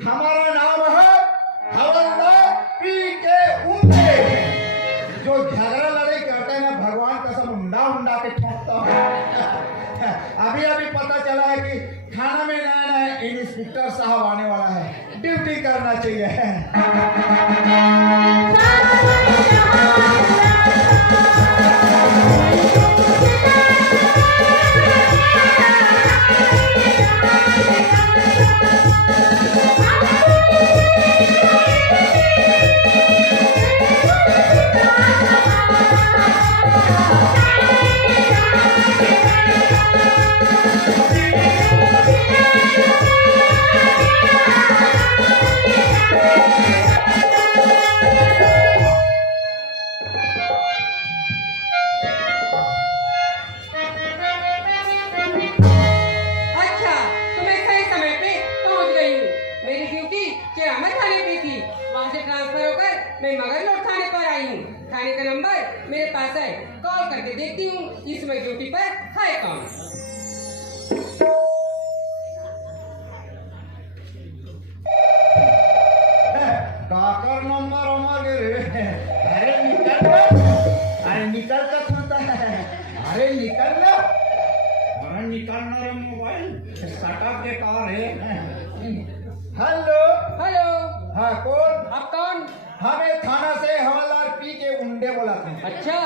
हमारा नाम है हवलदार पी के उंडे। जो झगड़ा लड़ाई करते हैं ना, भगवान कसम उंडा उंडा के ठोकता है। अभी अभी पता चला है कि थाना में नया नया इंस्पेक्टर साहब आने वाला है, ड्यूटी करना चाहिए। मैं मगरलोड थाने पर आई हूँ। थाने का नंबर मेरे पास है, कॉल करके देखती हूँ इस समय ड्यूटी पर है कौन। काकर नंबर उमर रे, अरे निकल का सुनता है, अरे निकलना रे मोबाइल स्टार्टअप के कार है। हेलो हेलो, हाँ कौन? आप कौन? हमें थाना से हवलदार पी के उंडे बोला था। अच्छा,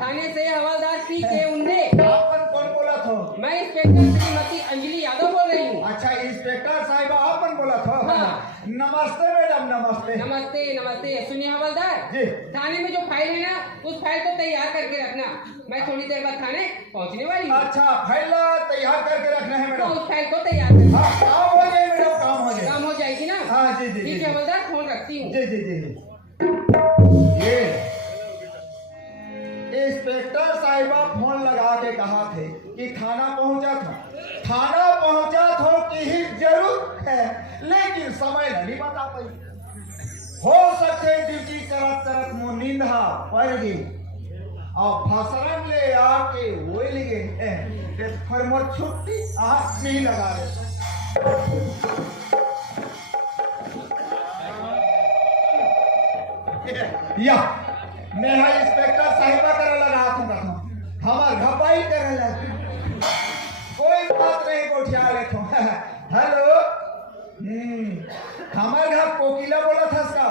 थाने से हवलदार पी के उंडे। आपन कौन बोला था? मैं इंस्पेक्टर श्रीमती अंजलि यादव बोल रही हूँ। अच्छा, इंस्पेक्टर साहिबा आपन बोला था। हाँ। नमस्ते मैडम, नमस्ते। नमस्ते नमस्ते। सुनिए हवलदार जी, थाने में जो फाइल है ना, उस फाइल को तैयार करके रखना। मैं थोड़ी देर बाद थाने पहुँचने वाली हूँ। अच्छा, फाइल तैयार करके रखना है तो मैडम। उस फाइल को तैयार करना। हाँ, काम हो जाए मैडम, काम हो जाए। काम हो जाएगी ना? हाँ जी जी ठीक है हवलदार, फोन रखती हूँ। जी जी जी। ये इंस्पेक्टर साहिबा फोन लगा के कहा थे कि थाना पहुंचा था कि ही जरूर है, लेकिन समय नहीं बता पाई। हो सकते ड्यूटी करत मो नींदा पड़ गई और फसरन ले आके वो लगे फिर मोर छुट्टी हाथ नहीं लगा रहे। या मैं इंस्पेक्टर साहिबा करे लगा था, हमार घपाई करे लगा। कोई बात नहीं, गोठिया लेतो। हेलो, हमार घर कोकिला बोला था इसका,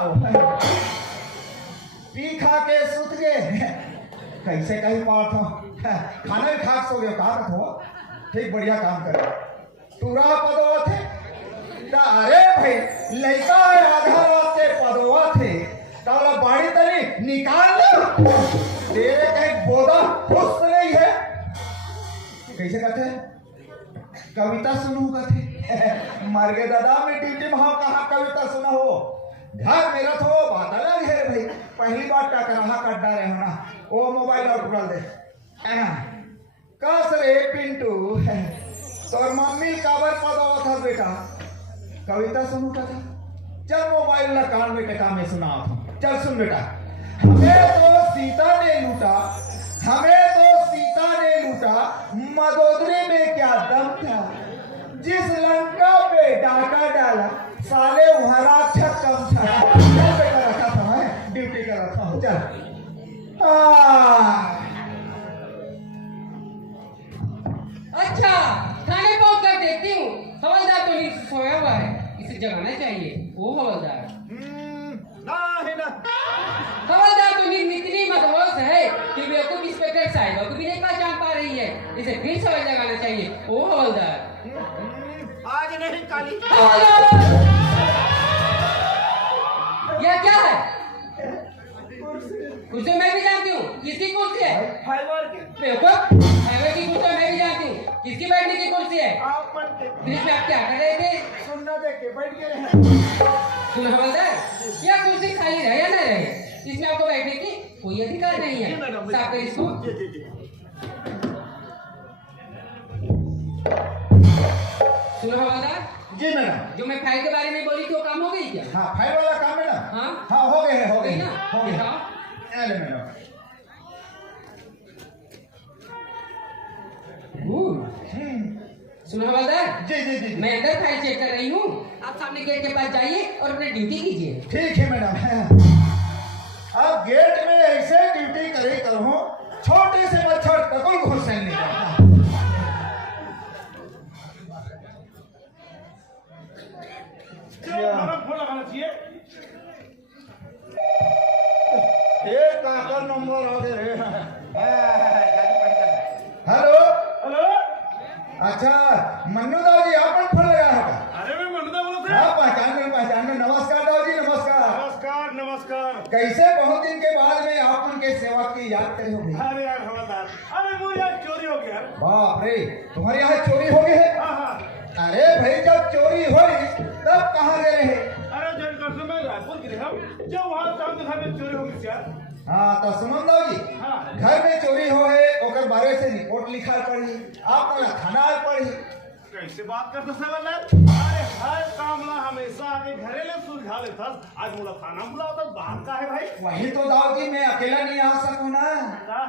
पी खा के सुत गए। कैसे कहीं पार था, खाना भी खा सो गया। कहा हो ठीक, बढ़िया काम करे। तुरा पदवा थे, अरे भाई लड़का आधा रात से पदवा थे, ताला बाड़ी तरी निकाल लो, तेरे कहीं बोदा खुश नहीं है। कैसे कहते हैं, कविता सुनू कहते मर गए दादा में ड्यूटी में कहा कविता सुना हो। घर मेरा तो बात अलग है भाई, पहली बार टकराहा काट डाले हो ना, वो मोबाइल आउट कर दे। कस रे पिंटू, तोर मम्मी काबर पदवा था बेटा, कविता सुनू का था। चल मोबाइल ला कान में टेका में सुना। चल सुन बेटा, हमें तो सीता ने लूटा, मदोदरी में क्या दम था, जिस लंका पे डाका डाला साले वहां राक्षस कम था। बेटा रखा था, मैं ड्यूटी कर रहा था। चल अच्छा, थाने पहुँच कर देखती हूँ हवलदार तो नीचे सोया हुआ है, इसे जगाना चाहिए। वो हवलदार हवलदार तो नींद इतनी मदहोश है कि बेवकूफ इंस्पेक्टर साहिबा को भी नहीं पहचान पा रही है, इसे फिर समय जगाना चाहिए। वो हवलदार आज नहीं काली। बेवकूफ, ड्राइवर की कुर्सी मैं भी जानती हूँ, किसकी बैठने की कुर्सी है? आप बनते फिर इसमें आप क्या कर रहे थे? सुनना देख के बैठ गए हैं। सुनो हवलदार, यह कुर्सी खाली रहे या न रहे, इसमें आपको बैठने की कोई अधिकार नहीं है। जी मैडम, साफ करिए इसको। जी। सुनो हवलदार, जी मैडम। जो मैं फाइल के बारे में बोली थी वो काम हो गई क्या? हाँ फाइल वाला काम है ना। हाँ? हाँ हो गए हैं, हो गए ना? हैं, हो गए हैं। दिखाओ। ले मैडम। सुनो हवलदार, जी। मैं अंदर फाइल चेक कर रही हूँ, आप सामने गेट के पास जाइए और अपनी ड्यूटी कीजिए। ठीक है मैडम। अब गेट में ऐसे ड्यूटी करे करूँ, छोटे से मच्छर ककुल घुस नहीं निकलता। फोन लगाना चाहिए। एक काका नंबर आ गए रे। हेलो। हेलो, अच्छा मन्नू दाऊ जी आप फोन लगाया है का? अरे मैं मनुदा बोल रहा हाँ हूँ। पहचान लो। नमस्कार दाऊ जी, नमस्कार। नमस्कार। कैसे बहुत दिन के बाद में आप उनके सेवा की याद करे हो गई? अरे यार हवलदार, अरे वो यार चोरी हो गया। बाप रे, तुम्हारे यहाँ चोरी हो गई है? हाँ। अरे भाई जब चोरी हुई तब कहाँ गए रहे? अरे जन मैं रायपुर गिरे हम, जब वहाँ सामने घर में चोरी हो गई यार। हाँ तो सुमन दाऊ जी, हाँ। घर में चोरी हो है ओकर बारे से रिपोर्ट लिखा पड़ी, आप ना थाना आए पड़ी। कैसे बात करते हवलदार? अरे हर कामला हमेशा आगे घरे ले सुलझा लेता, आज बोला थाना बुलाता, बात का है भाई? वही तो दाऊ जी मैं अकेला नहीं आ सकूँ ना, का?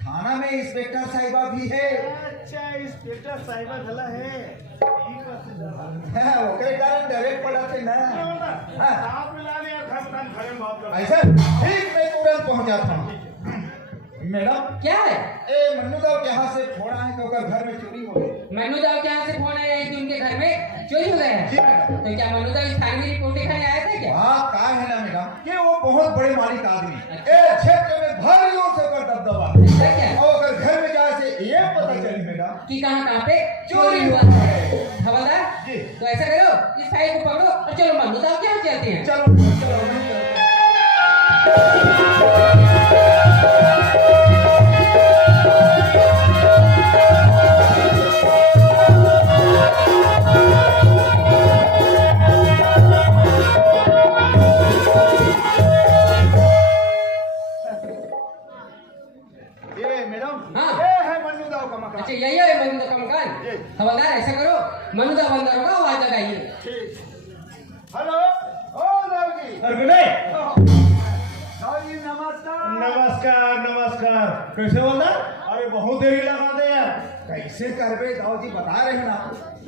थाना में इंस्पेक्टर साहिबा भी है। अच्छा इंस्पेक्टर साहिबा झला है। हाँ, ओकरे कारण डरे पड़ा थे ना। हाँ। आप मिला लिया घर में बात कर। ऐसा ठीक मैं तुरंत पहुँच जाता हूँ। मैडम क्या है? ए मन्नू दाऊ के यहाँ से फोन आया कि ओकर घर में चोरी हो गई। मन्नू दाऊ के यहाँ से फोन आया है कि उनके घर में चोरी हो गया जी है। मैडम। तो क्या मन्नू दाऊ इस थाने में रिपोर्ट लिखाने आया था क्या? बात का है ना मैडम कि वो बहुत बड़े मालिक आदमी ए क्षेत्र में भारी जोर से ओकर दबदबा ऐसा क्या? और ओकर घर में जाए से ये पता चली मैडम कि कहाँ पे चोरी हुआ हुआ है। है। हवलदार जी। तो ऐसा करो, इस फाइल को पकड़ो और चलो मन्नू दाऊ के यहाँ चलते हैं। चलो नहीं चलते। ये मैडम हाँ। ये है मन्नू दाऊ का मकान। अच्छा यही है मन्नू दाऊ का मकान? जी। हवलदार ऐसा करो, मन्नू दाऊ अंदर होगा, आवाज लगाइए। ठीक। हेलो ओ दाऊ जी। अरे बोले दाऊ जी नमस्कार। नमस्कार। कैसे बोल रहा? अरे बहुत देरी लगा दे यार। कैसे करबे दाऊ जी बता रहे हैं ना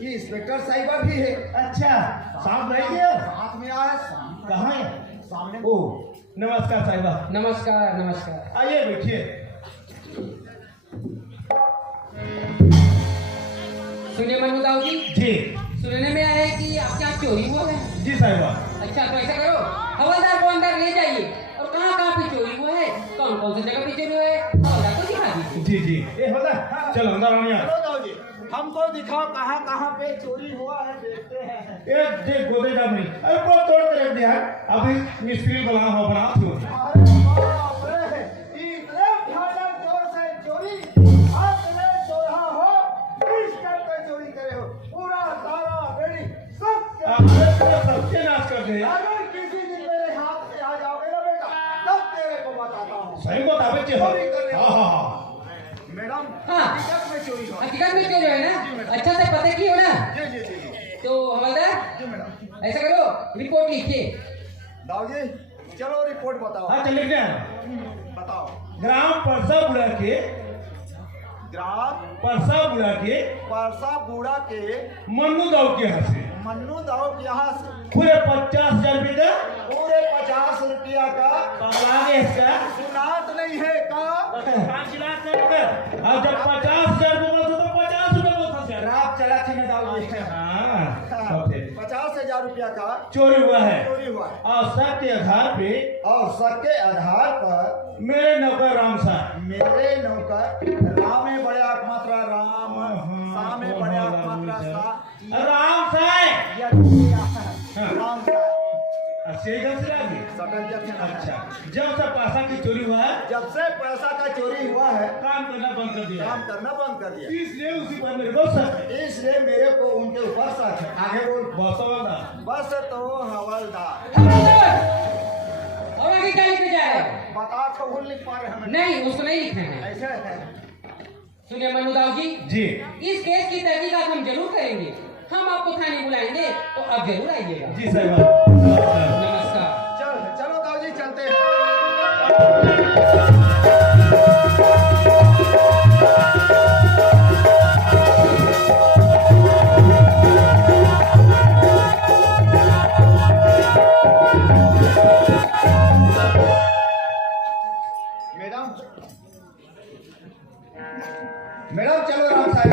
ये इंस्पेक्टर साहिबा भी है। अच्छा साहब नहीं गया? साथ में आए सामने। कहाँ है? सामने ओ नमस्कार साहिबा, नमस्कार। आइए बैठिए। सुनिए मन्नू दाऊ जी, जी सुनने में आया है कि आपके यहाँ चोरी हुआ है। जी साहिबा। अच्छा तो ऐसा करो, हवलदार को अंदर ले जाइए और कहाँ पे चोरी हुआ है, कौन सी जगह पे चोरी हुआ है, हवलदार को दिखा दीजिए। जी ये होता, चलो अंदर आओ यार। चलो दाऊ जी हमको दिखाओ कहाँ पे चोरी हुआ है, देखते हैं। ये देख गोदे जा नहीं, अरे को तोड़ के रख दिया है। अभी मिस्त्री बना हो बना क्यों? अरे बाप रे, इतने भयानक जोर से चोरी, आपने चोरा हो, किस टाइप का चोरी करे हो, पूरा सारा बेड़ी सब सबके नाश कर दे। अगर किसी दिन मेरे हाथ में आ जाओगे ना बेटा, तब तेरे को बताता हूँ। सही को ताबे चोरी करने हाँ हाँ मैडम हाँ। हकीकत में चोरी हुआ। हकीकत में चोरी है ना? अच्छा से पता की हो ना? जी तो हवलदार जी मैडम। ऐसा करो, रिपोर्ट लिखिए। दाऊ जी चलो रिपोर्ट बताओ। हाँ चलिए क्या? बताओ। ग्राम परसा बुढ़ा के ग्राम परसा बुढ़ा के परसा बूढ़ा के मन्नू दाऊ के यहाँ से मन्नू दाऊ के यहाँ से पूरे 50,000 रुपये का पूरे 50 रुपया का पगलाने इसका सुनात नहीं है का 5 लाख का। और जब 50,000 रुपये बोलते तो 50 रुपये बोलता सर। रात चला थी ना दाऊ जी। हाँ सब थे। 50,000 रुपया का चोरी हुआ है चोरी हुआ है और शक के आधार पे और शक के आधार पर मेरे नौकर राम साहब मेरे नौकर राम में बड़े मात्रा राम सा में बड़े मात्रा सा राम साहब राम सा अच्छा यही घर से आगे सकल जंक्शन। अच्छा जब से पैसा की चोरी हुआ है जब से पैसा का चोरी हुआ है काम करना बंद कर दिया काम करना बंद कर दिया, इसलिए उसी पर मेरे को शक है इसलिए मेरे को उनके ऊपर शक है। आगे बोल। बस वाला बस तो हवलदार। और आगे क्या लिखे जा रहा है? बता तो भूल लिख पा रहे हमें। नहीं, उसको नहीं लिखना है। ऐसे है। सुनिए मनुदाव जी, जी इस केस की तहकीकात हम जरूर करेंगे। हम आपको थाने बुलाएंगे तो आप जरूर आइएगा। जी साहब नमस्कार। चलो दाऊ जी चलते हैं। मैडम चलो राम साहब।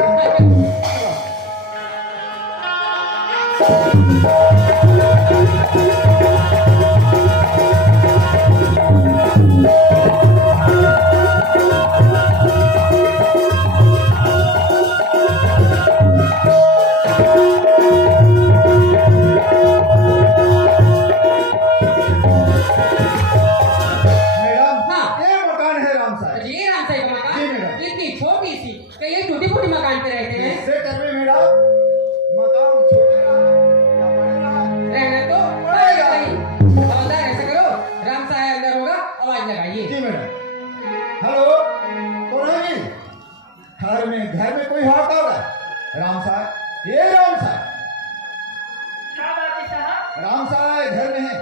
घर में कोई हाथ होगा? राम साहब, ये राम साहब। क्या बात है साहब? राम साहब घर में है।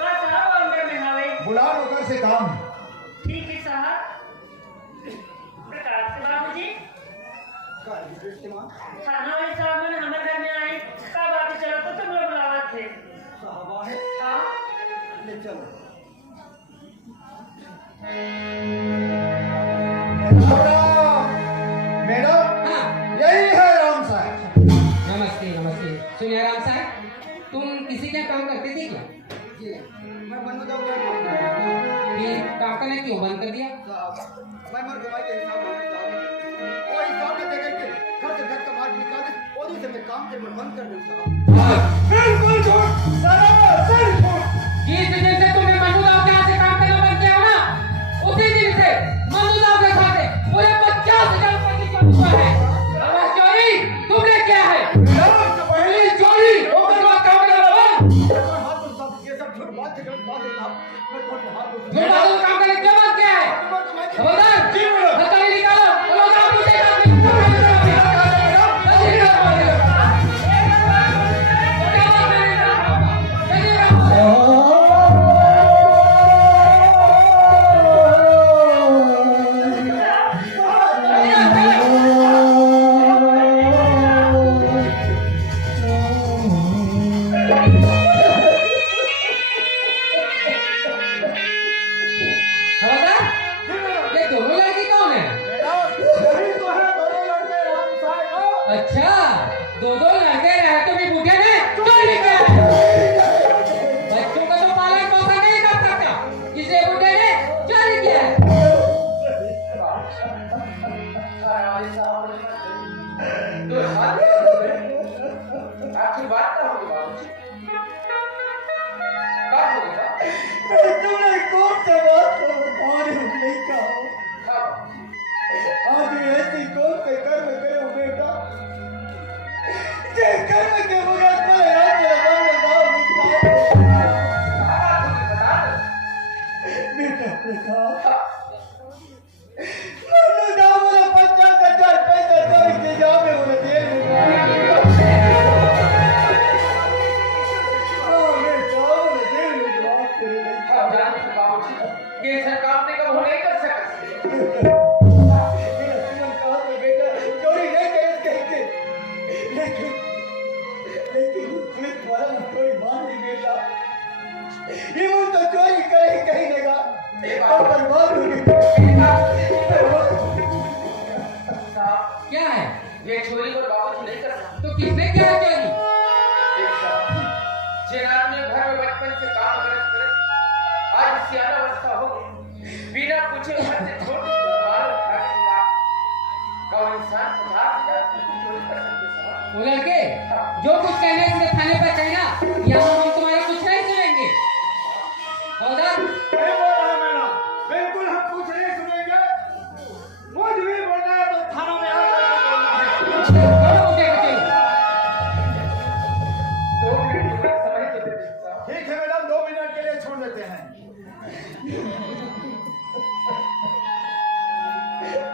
का साहब अंदर में हावे। बुला नौकर से काम है। ठीक है साहब। प्रकाश से बाबूजी। थाना वाले साहब ने हमारे घर में आए। का बात है चलो तो तुम लोग बुलावत थे। साहब है। हाँ। ले चलो। मैडम यही है राम साहब। नमस्ते नमस्ते। सुनिए राम साहब, तुम किसी का काम करते थे क्या? जी मैं बनू जाऊँ। ये काम करना क्यों बंद कर दिया? मैं मर गवाई के हिसाब में वो हिसाब में देकर के घर से घर का बाहर निकाल दे और से मैं काम से बंद कर दूँ साहब। बिल्कुल झूठ सर झूठ। जिस दिन से तुमने मनुदाव के यहाँ से काम करना बंद किया ना, उसी दिन से मनुदाव के खाते पूरे 50,000 रुपए की चोरी हुआ है। और चोरी तुमने किया है। पहली चोरी उसके बाद काम करना बंद। हाथ तो सब ये सब झूठ बात है, गलत बात है साहब। मैं तो हाथ तो झूठ बात काम करने क्यों बंद किया है? खबरदार हथौड़ी निकालो। लोग आप मुझे अच्छा, दो लड़के रहते भी बूढ़े ने चोरी किया है। बच्चों का तो पालन पोषण नहीं कर सकता, इसलिए बूढ़े ने चोरी किया है। आखिर बात क्या होगी बाबूजी? क्या होगा? तुमने कौन सा बात बता रहे हो? नहीं कहो आज ऐसी कौन से कर्म करे हो बेटा? जे कर्म के बगैर ना याद लगा बताओ बेटा बेटा मैंने ना बोला 50,000 पैसा चोरी के जाओ में बोले दे दूंगा। बाबूजी ये सरकार ने कब नहीं कर सकती। चोरी नहीं करेंगे लेकिन पुलिस वाला चोरी मान नहीं देता। ये वो तो चोरी कहीं देगा और बर्बाद होगी। क्या है ये चोरी और बाबूजी नहीं कर सकते। तो किसने किया चोरी? जिन आदमी घर में बचपन से काम करते आज सियाना अवस्था हो गई, बिना पूछे घर से छोड़ माल उठा के लिया। कौन इंसान 50,000 की चोरी कर सकते साहब? वो लड़के जो कुछ कहने से थाने पर कहना, यहाँ हम तुम्हारे कुछ नहीं सुनेंगे। ठीक है मैडम, 2 मिनट के लिए छोड़ देते हैं।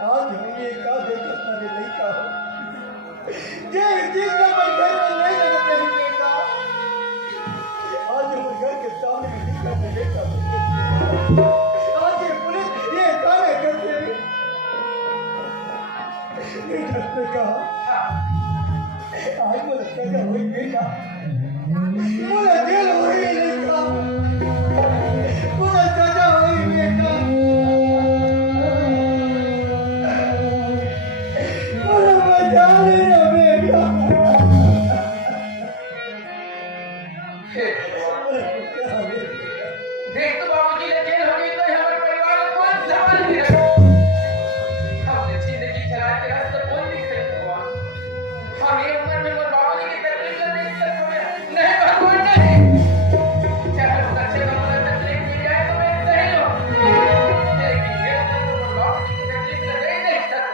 आज ये का देखो मेरे नहीं का ये चीज का मन घर में नहीं लगा मेरी बेटा। आज हम घर के सामने नहीं का बेटा। आज ये पुलिस ये कार्य करते ये डॉक्टर का आज मुझे सजा हुई बेटा, मुझे जेल हुई बेटा, मुझे सजा हुई बेटा, मुझे बचा लेना बेटा। देख तो बाबूजी ने जेल हो गई तो हमारे परिवार को कौन संभाल के रखेगा? हमने जिंदगी चला के रास्ते कौन नहीं खरीद हुआ? हम ये उम्र में वो बाबूजी की तकलीफ नहीं कर सकते। नहीं भगवान नहीं। चाहे लोग अच्छे का मुझे तकलीफ मिल जाए तो मैं सही हूँ। लेकिन ये उम्र में वो बाबूजी की तकलीफ नहीं देख सकता।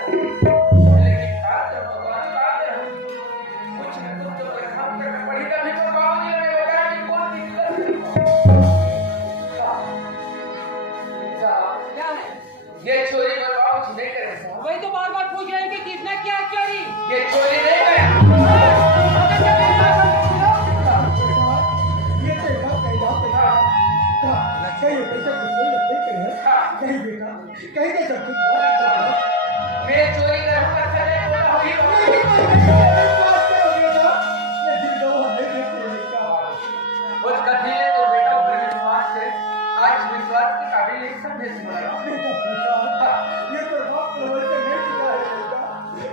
लेकिन आज जब भगवान बात है, कुछ न कुछ तो परिश्रम करना पड़ेगा। भी तो बाबूजी ने बताया कि कौन दिक्कत है। क्या है? ये चोरी में बाबूजी नहीं करे साहब। वही तो बार बार पूछ रहे हैं कि किसने किया चोरी। ये चोरी नहीं करा। ये देखा कहीं जाते हैं कहीं पैसा कुछ नहीं करे कहीं बेटा कहीं के सब कुछ मैं चोरी करूंगा चले बोला होगी उस कथी ने तो बेटा ऊपर विश्वास से आज विश्वास के काबिल एक समझे सुनाया। ये तो बाप को वैसे नहीं दिखा है बेटा।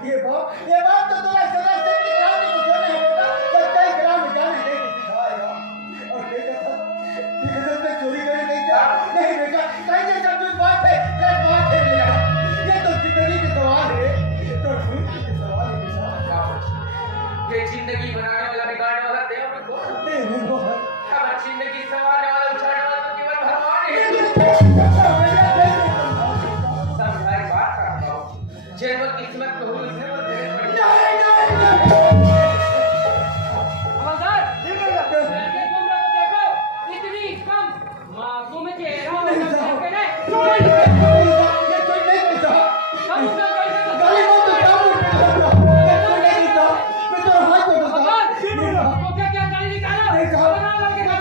ये बाप तो तुम्हें सदा से ग्राम में जाने है बेटा, जब कई ग्राम में जाने नहीं दिखाएगा। और बेटा से चोरी करने नहीं जा नहीं बेटा, कहीं से सब कुछ बात है बात है मेरा। ये तो जिंदगी के सवाल है, ये तो जिंदगी के सवाल है बेटा। ये जिंदगी बनाने वाला बिगाड़ने वाला देव में कौन? नहीं भगवान हम जिंदगी संवारने वाला उछाड़ने वाला तो केवल भगवान ही है। समझाई बात करता हूँ। जेल में किस्मत को हुई उसने वो तेरे पड़ी। हवलदार, लड़के तुम लोग देखो, इतनी कम मासूम चेहरा और सब लड़के ने चोरी की। हम लोग कैसे तो हवलदार, तो क्या गाड़ी निकालो? हवलदार लड़के का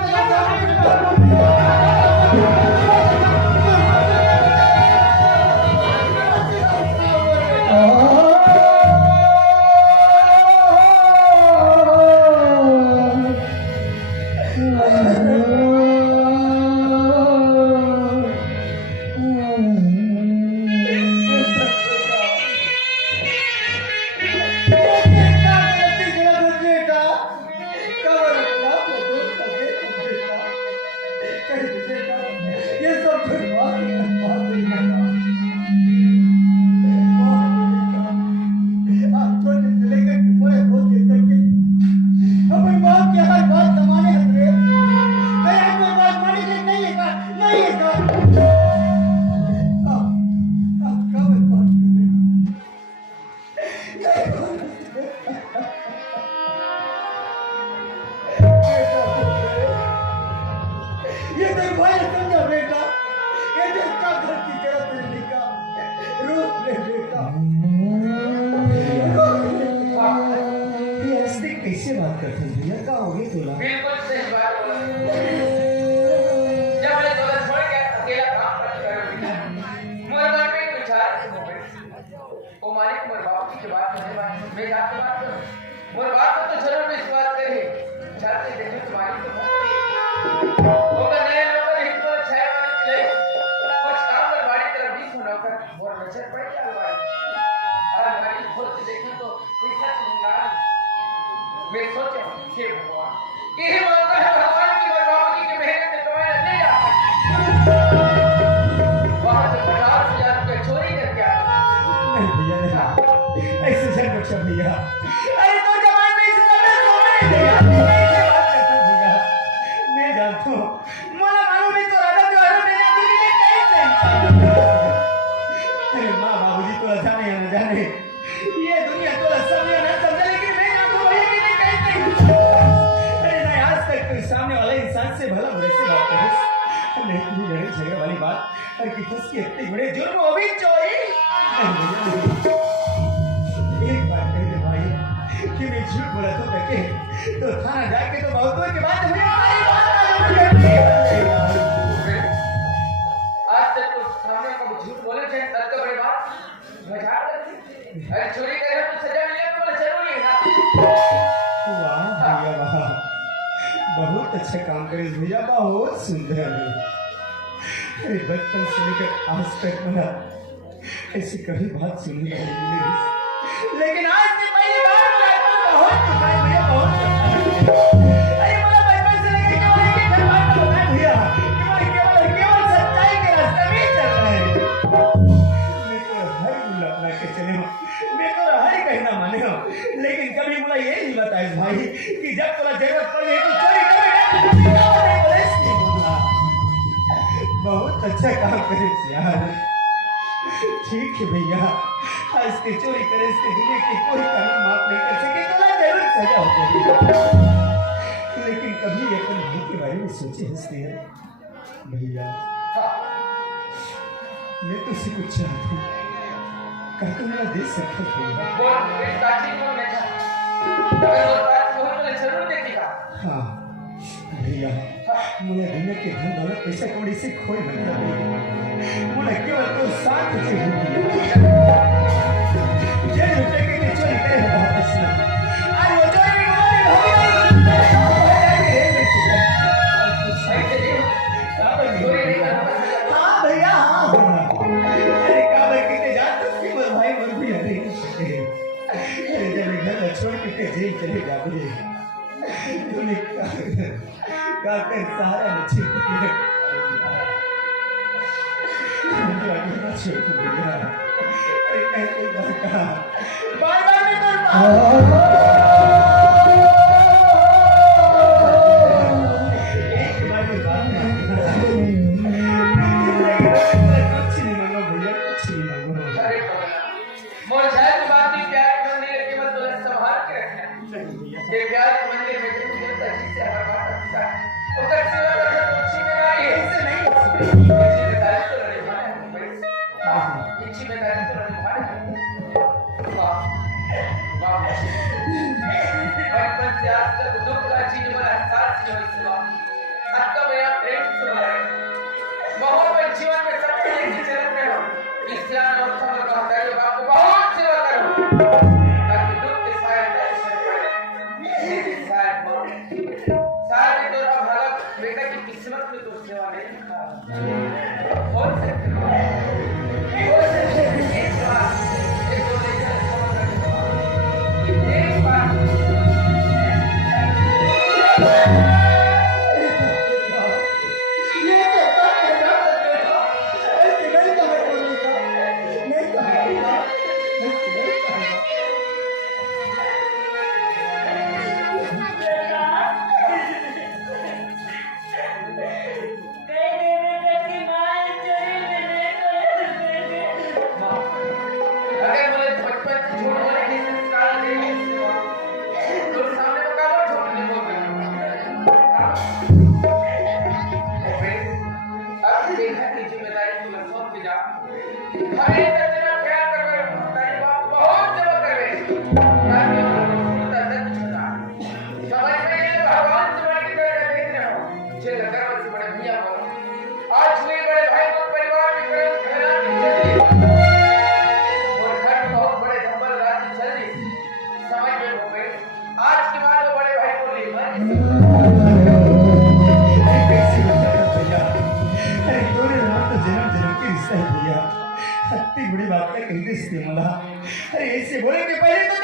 ये सब ये तो भाई समझा बेटा, ये तो इसका घर की तरफ मिलने का रोक ले बेटा। ये ऐसे कैसे बात करते हैं भैया? क्या हो गई तुला? बिल्कुल सही बात बोला। जब मैं दौलत छोड़ के अकेला काम करने लगा, मोर मन में कुछ आ रहा है। ओ मालिक, मोर बाप की बात नहीं मानी, मैं जाके बात करूं। मोर बाप को तो जरूर विश्वास करे। जाते देखे तुम्हारी तो वो नए लोग हिंदू छाया वाली ले कुछ काम कर बाड़ी तरफ भी सुना कर मोर नजर पड़ गया अलमारी। अलमारी खोल के देखे तो पैसा मिला। मैं सोचा हे भगवान, यही मांगता है भगवान की मोर बाबूजी की मेहनत से कमाया नहीं आता। वहां से 50,000 रुपये चोरी करके आया। नहीं भैया नहीं, ऐसे से बच्चा भैया, अरे तो जवान में इस कदर तो नहीं भैया, ऐसे बात करते भैया। मैं जानता हूँ, मुझे मालूम है तो राजा जो है मेरे आदमी ने कैसे। अरे माँ बाबूजी तो जाने या न जाने, ये दुनिया तो समझे न समझे, लेकिन मैं जानता हूँ ये कि कैसे। अरे नहीं, आज तक कोई सामने वाले इंसान से भला बुरे से बात करिस नहीं इतनी लड़ाई झगड़े वाली बात और किस की इतने बड़े जुर्म वो भी चोरी एक बात कह दे भाई कि मैं झूठ बोला तो करके तो थाना जाके तो बहुत के बाद मुझे सारी बात आज तक तो सामने कभी झूठ बोले थे तब तो बड़ी बात मजाक करती अरे चोरी करे तो सजा मिले तो बोले जरूरी है ना वाह भैया वाह बहुत अच्छा काम करे भैया बहुत सुंदर है अरे बचपन से लेकर आज तक ना ऐसी कभी बात सुनी नहीं मिली लेकिन आज से पहली बार बहुत भैया बहुत अरे बोला बचपन से लेकर केवल एक घर बात होता है भैया केवल सच्चाई के रास्ते में चल रहे हैं मैं तो हर बुला अपना के चले हूँ मैं तो हर कहना माने हूँ लेकिन कभी मुझे ये नहीं बताया भाई कि जब तुला जरूरत पड़े तो चोरी करेगा बहुत अच्छा काम करे यार ठीक है भैया आज के चोरी करे इसके दुनिया की कोई कानून माफ नहीं कर सके तो जरूर सजा हो जाएगी लेकिन कभी अपन भाई के बारे में सोचे हंसते हैं भैया मैं तो उसे कुछ चाहती हूँ कहते मेरा दे सकता भैया बोल इस बातचीत को मैं अगर वो बात हो तो जरूर देखिएगा हाँ भैया मुझे दुनिया के धन दौलत पैसा कौड़ी से खोई बनता नहीं मुझे केवल तो साथ से ये रुपए के चोरी करे बहुत अच्छा आज वो चोरी चोरी नहीं करना हाँ भैया हाँ अरे काबर कितने जाते थे वो भाई मर भी नहीं अरे जब घर छोड़ के जेल चले जाते तूने क्या कर सहारा मुझे बार बार अरे इससे बोले कि पहले तो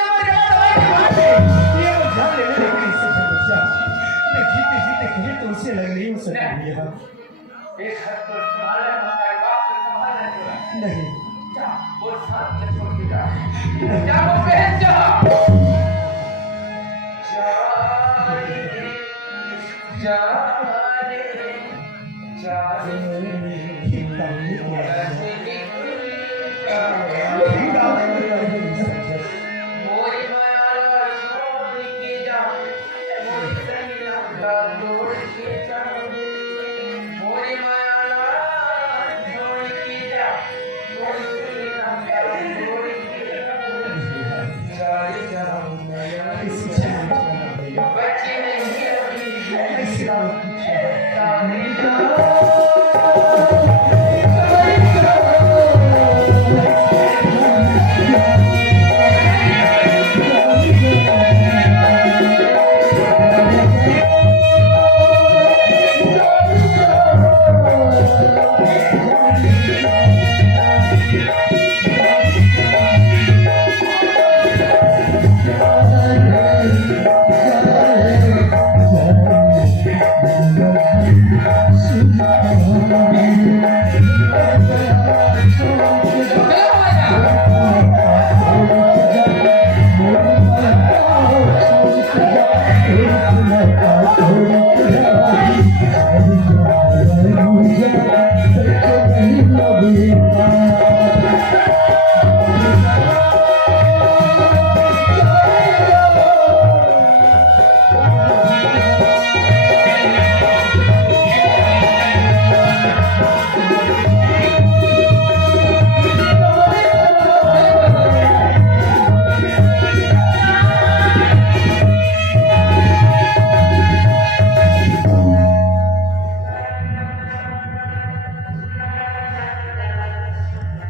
ये वो जान ले लेकिन इससे मैं जीते जीते कहीं तो उससे लग नहीं हो सकती है एक हाथ पर संभाले हमारे बाप को संभालना नहीं जा वो साथ में छोड़ के जा वो बहन जा मोरी माया छोड़ के जा मोरी सैया का तोड़ के जा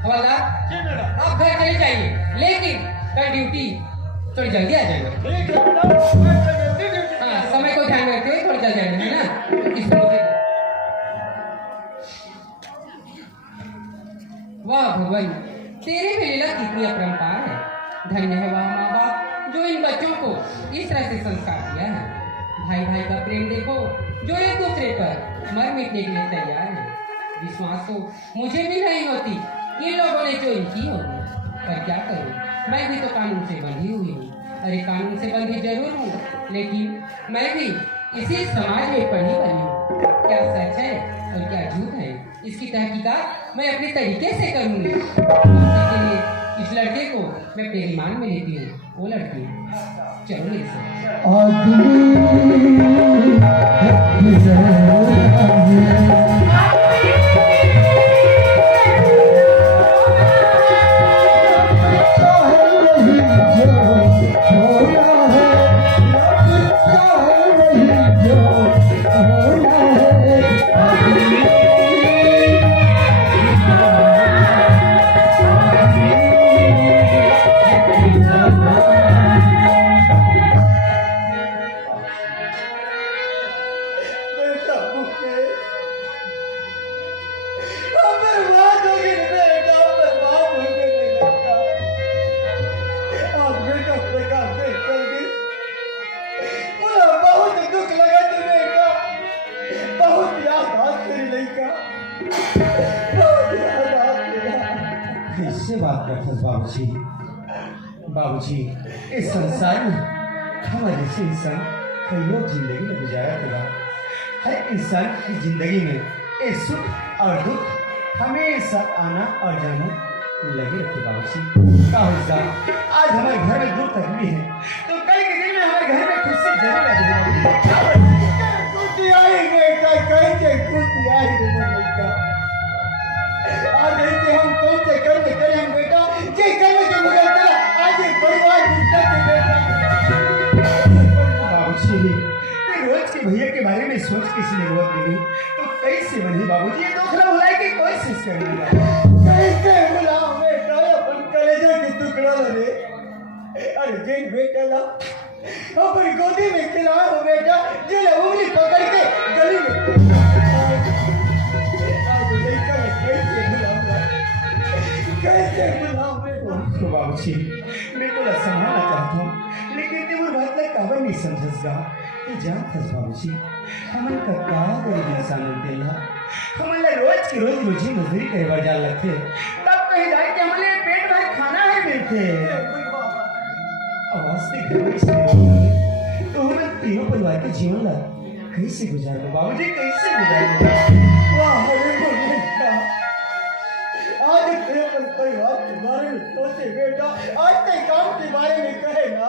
हवलदार, आप घर चले जाइए, लेकिन कल ड्यूटी थोड़ी जल्दी आ जाएगा। हाँ, समय को ध्यान रखते हुए थोड़ी जल्दी आ जाएगा, है ना? इस वजह से। वाह भगवान, तेरे में लीला कितनी अपरंपार है। धन्य है वह माँ बाप जो इन बच्चों को इस तरह से संस्कार दिया है। भाई भाई का प्रेम देखो, जो एक दूसरे पर मर मिटने के लिए तैयार है। विश्वास तो मुझे भी नहीं होती इन लोगों ने चोरी की होगी, पर क्या करूं, मैं भी तो कानून से बंधी हुई हूँ। अरे कानून से बंधी जरूर हूँ, लेकिन मैं भी इसी समाज में पढ़ी बनी हूँ। क्या सच है और क्या झूठ है, इसकी तहकीकात मैं अपने तरीके से करूँगी। इसके लिए इस लड़के को मैं अपने ईमान में लेती हूँ, वो लड़की चलो मेरे साथ। कैसे बात करते बाबूजी? बाबूजी, इस संसार में हमारे जैसे इंसान कई लोग जिंदगी में गुजारा करा। हर इंसान की जिंदगी में ये सुख और दुख हमेशा आना और जाना लगे रहते बाबूजी। आज हमारे घर में दुख तकलीफ है, तो कल के दिन में हमारे घर में खुशी जरूर आएगी। खुशी आएगी, कैसे खुशी आएगी बेटा? आज ऐसे हम कौन से कर्म करें हम बेटा, जे कर्म के मुझे चला आज ये परिवार गुजर के बेटा। बाबूजी, रोज के भैया के बारे में सोच किसी ने रोक दी तो कैसे बनी बाबूजी? ये दूसरा भुलाई की कोशिश करेंगे, कैसे बुलाओ बेटा अपन कलेजे के टुकड़ा रे। अरे जिन बेटा ला अपनी गोदी में खिलाओ बेटा, जे उंगली पकड़ के गली में कैसे बुलाऊं बाबूजी? मैं तो संभालना चाहता हूँ, लेकिन वो बात तक काबर नहीं समझसगा। जान थस बाबूजी, हमन का का गरीब इंसान होते हैं, हमारे रोज की रोज मुझे मजदूरी करे बाजार लगते, तब कहीं जाए कि हमारे पेट भर खाना है मिलते। आवाज से घर में तो हम तीनों परिवार के जीवन ला कैसे गुजारे बाबूजी, कैसे गुजारे? वाह अरे बेटा, आज तेरे परिवार के बारे में सोचे बेटा, आज ते काम के बारे में कहे ना।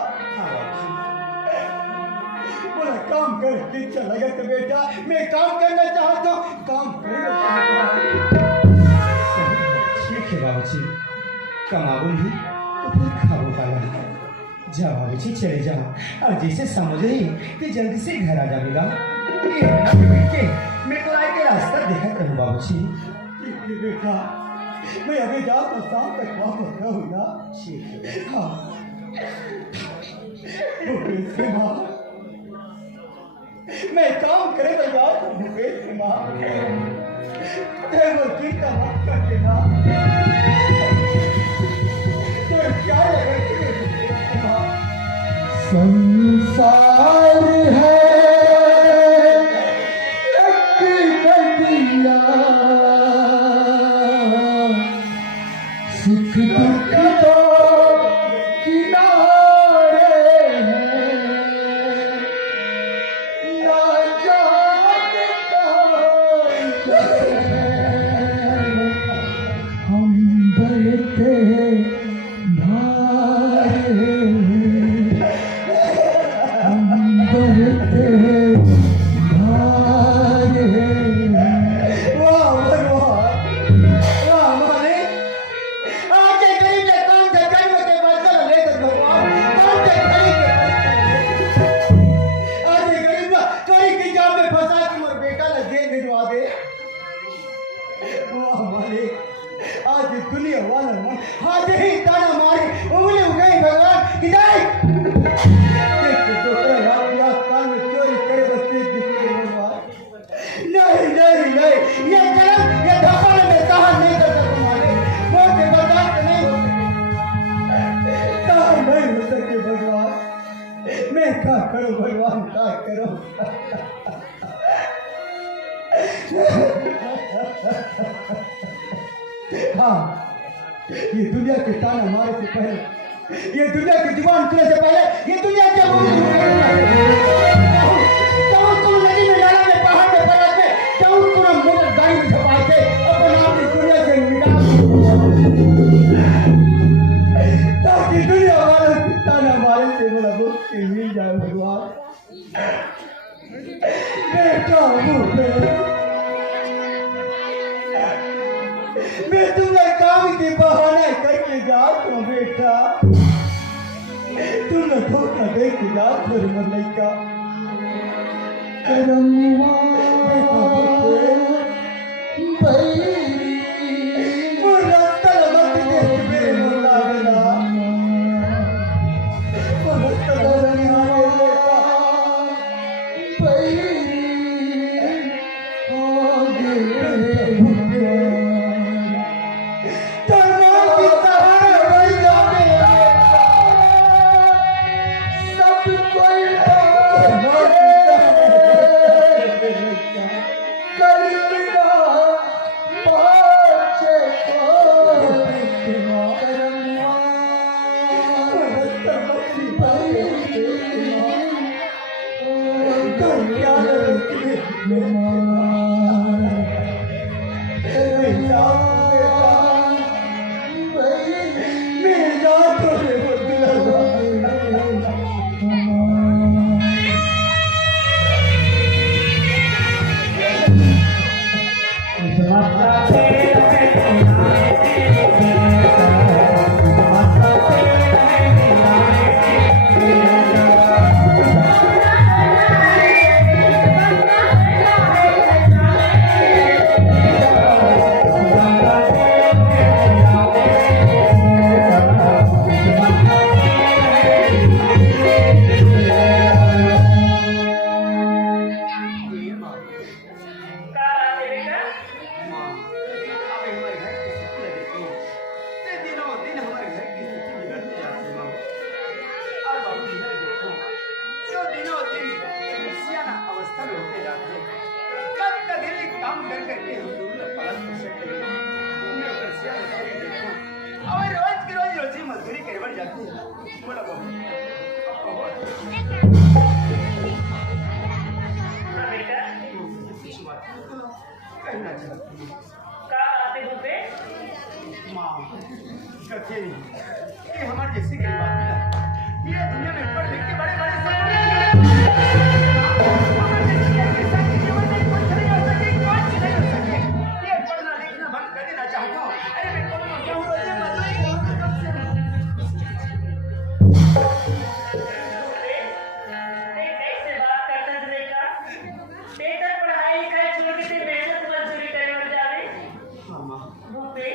बोला काम कर, अच्छा लगा तो बेटा मैं काम करना चाहता हूँ, काम करेगा। ठीक है बाबूजी, कमाऊंगी तो फिर खाओ पाला। जाओ बाबूजी चले जाओ, और जैसे समझे कि जल्दी से घर आ जाएगा। मैं तो आए के रास्ता देखा करूँ बाबूजी। बेटा मैं अभी जाओ तो शाम तक वापस रहूँगा। हाँ मैं काम करे तो जाओ तो भूपेश माँ चिंता मत कर देना। तो क्या संसार है एक दुनिया सुख दुख तो किनारे हैं, ना जाने कहाँ जाए। हम बहते धारे, हम बहते धारे। वाह भगवान, वाह मालिक, आज ये गरीब के काम से जन्म के बदला लेकर भगवान, कौन से गरीब के आज ये गरीब चोरी की जाम में फंसा के मोर बेटा ने जेल भिजवा दे। वाह मालिक, आज ये दुनिया वाला ना आज ही ताना मारी उंगली उठाई भगवान की जाए। काल में चोरी करे बच्चे दिखते भगवान। नहीं नहीं नहीं, ये कलम ये धपड़ में सहन नहीं कर सकता मालिक, मौत के बर्दाश्त नहीं हो सहन नहीं हो सके भगवान। मैं क्या करूं भगवान, क्या करूं। हाँ, ये दुनिया के ताना मारे से पहले, ये दुनिया की जुबान खुलने से पहले, ये दुनिया के नदी में डाला में पहाड़ में पर्वत में चाहूँ पूरा मोटर गाड़ी में छपा के अपने आप इस दुनिया से मिटा ताकि दुनिया वालों की ताना मारे से मेरा मुक्ति मिल जाए भगवान। बेटा मैं तुम्हें काम के बहाने करके जाता हूँ बेटा, तुमने धोखा दे के जाता मेरे मलैका। करमुआ ये हमारे जैसे गरीब आदमी है, ये दुनिया में पढ़ लिख के बड़े बड़े सपने ये पढ़ना लिखना बंद कर देना चाहता हूँ। अरे मैं कौन क्या हूँ रोजे मजदूरी करूँ तो कब से कैसे बात करता है बेटा? बेटा पढ़ाई लिखाई छोड़ के मेहनत मजदूरी करने में जावे। भूपे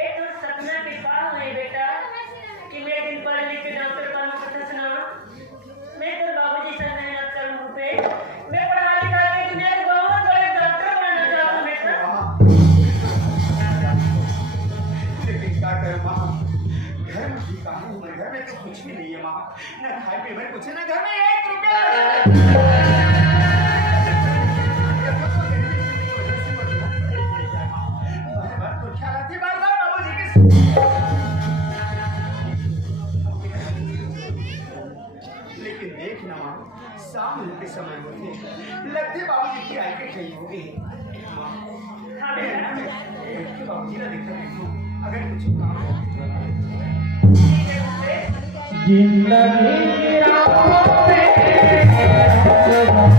एक तो सपना के पास नहीं बेटा कि मैं दिन पढ़ लिख के डॉक्टर बनूं प्रोफेसर। मैं तो बाबूजी से मेहनत करूं भूपे। मैं पढ़ा लिखा के दुनिया के बहुत बड़े डॉक्टर बनना चाहता हूं बेटा। लेकिन क्या करूं माँ, घर में भी कहाँ हूँ मैं, घर में तो कुछ भी नहीं है माँ, न खाए पीए में कुछ है, न घर में 1 रुपया। लेकिन देख ना माँ, शाम होते समय होते लगते बाबूजी की आई के कहीं हो गई। माँ, हाँ बेटा बाबूजी ना देखा देखो, अगर कुछ काम हो तो बता दे। ठीक है भूपेश। जिंदगी की राहों पे जिंदगी की राहों पे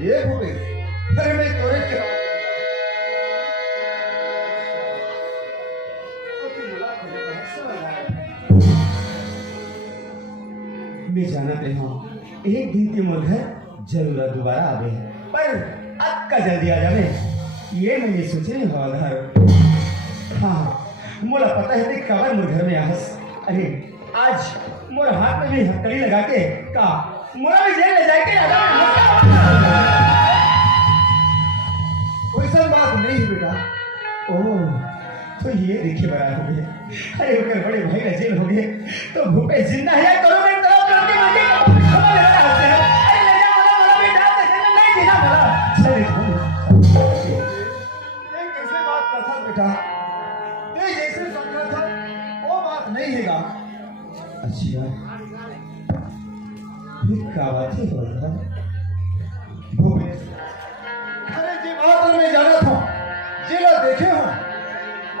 ये भूपेश, अरे मैं तोरे क्या मैं जानते हूँ एक दिन के मोर घर जरूर दोबारा आवे है, पर अक्का जल्दी आ जावे ये मैंने सोचे नहीं हवादार। हाँ मोला पता है कि कवर मोर घर में आहस। अरे आज मोर हाथ में भी हथकड़ी लगा के का मोरा भी जेल ले जाए के कोई सब बात नहीं है बेटा। ओह तो ये देखे बड़ा हो गए। अरे ओकर बड़े भाई का जेल हो गए तो भूपेश जिंदा है करो मैं तरफ तरफ के मुझे खबर लगा हंसते हैं। अरे ले जा बोला बेटा नहीं जीना बोला चल ये कैसे बात करता बेटा, ये जैसे समझा था वो बात नहीं हैगा। अच्छा फिर क्या बात है बोल रहा भूपेश? अरे जी बात मैं जाना था जिला देखे हो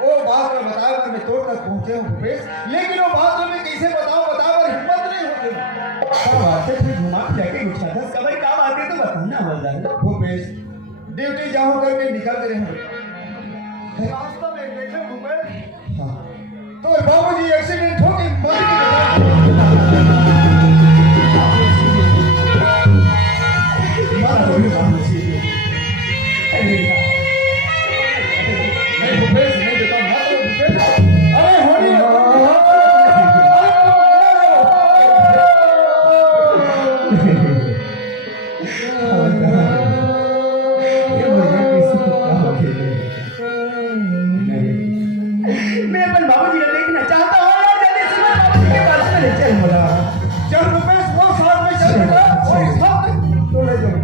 वो बात में बताया पर मैं तोड़ तक पहुंचे हूँ भूपेश, लेकिन वो बात में कैसे बताओ पर हिम्मत नहीं होती। क्या बात है फिर घुमा फिरा के पूछा था कभी क्या बात है तो बताना हवलदार। भूपेश ड्यूटी जाओ करके निकल रहे हैं रास्ता में देखे भूपेश। हाँ तो बाबूजी एक्सीडेंट हो गई मर गए। भूपेश नहीं देता अरे होनी मैं अपन बाबूजी को देखना चाहता हूँ यार, जल्दी से मैं बाबूजी के पास में ले चल बोला। चल भूपेश वो साथ में चल बेटा, वो साथ में तो ले जाओ।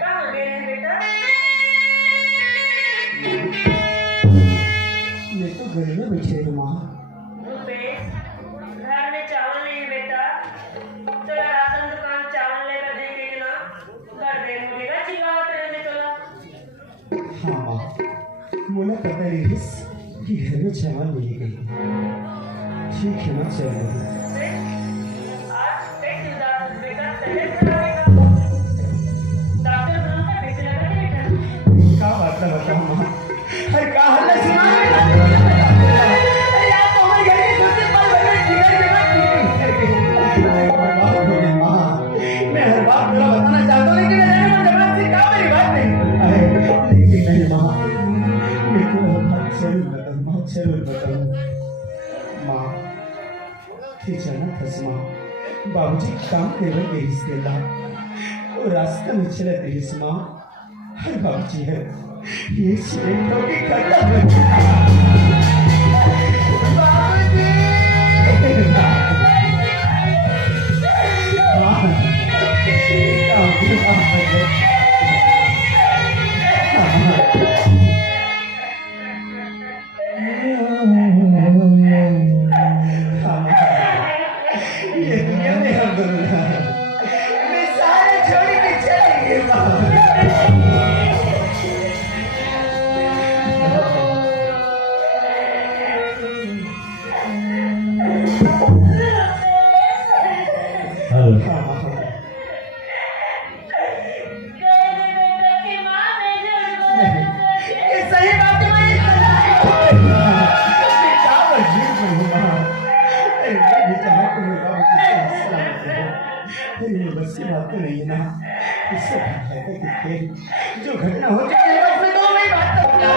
कहाँ गए हैं बेटा? मैं तो घर में बैठे हूँ माँ। भूपेश घर में चावल नहीं है बेटा, चला राशन दुकान चावल लेकर देंगे ना, घर में मुझेगा चिल्लावत रहने चला। हाँ माँ मुझे पता नहीं कि घर में चावल नहीं गई। ठीक है ना चल रही। आज पेट उदास बेटा, तबीयत खराब है का? डॉक्टर बोला था भेज लगा के बेटा। क्या बात है बताओ माँ? अरे क्या हाल है सुना अरे यार तो हमारे घर के दूसरे पल बने जिगर में बात हो गई माँ। मैं हर बात पूरा बताना चाहता हूँ लेकिन मेरे मन जबान से क्या मेरी बात नहीं। अरे लेकिन नहीं माँ मैं तो बात जरूर बताऊँ माँ, जरूर बताऊँ माँ। ठीक है ना खसमा बाबूजी काम कर रहे हैं रिश्तेदार वो रास्ते में चले थे माँ। हर बाबूजी है ये एक्सीडेंट हो गई करता है बाबूजी। ये दुनिया में हम कह दे बेटा कि माँ ने झूठ बोला था। ये सही बात है मैं क्या मर्जी करूँगा मैं भी चाह करूँगा ये बस की बात तो नहीं है ना इससे जो घटना हो चुकी है उसमें तो वही बात बेटा